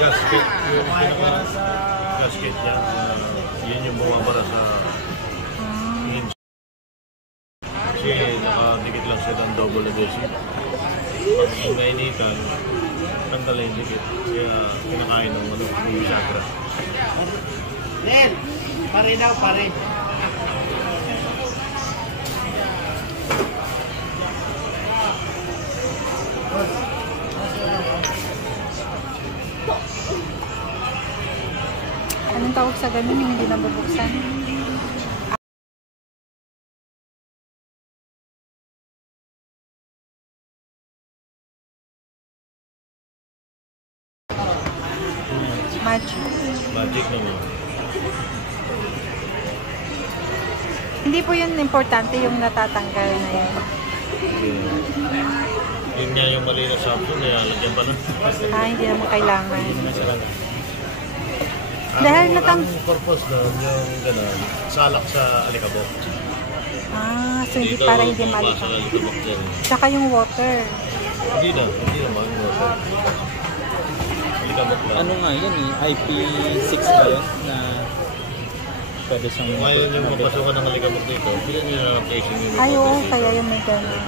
Gasket, yung pinaka-gasket yan, yun yung bumabara sa hinge. Kasi nakadikit lang siya ng double adhesive. Pag nainitan, tanggalin yung dikit. Kaya pinakain ng bisagra. Len, pare daw, pare. Anong tawag sa ganun yung hindi nabubuksan? Magic. Magic naman. Hindi po yun importante yung natatanggal na yun. Yun nga yung mali na sample, nilalagyan pa na. Hindi naman kailangan. Dahil ang purpose doon, yung gano'n, salak sa alikabok. So hindi para hindi malikabok. Tsaka yung water. Hindi naman water. Alikabok lang. Ano nga yun IP6 ba yun na pwede siyang... Ngayon yung mapasukan ng alikabok dito, bilan nyo na ng casing yung Oo, kaya yung may gano'n.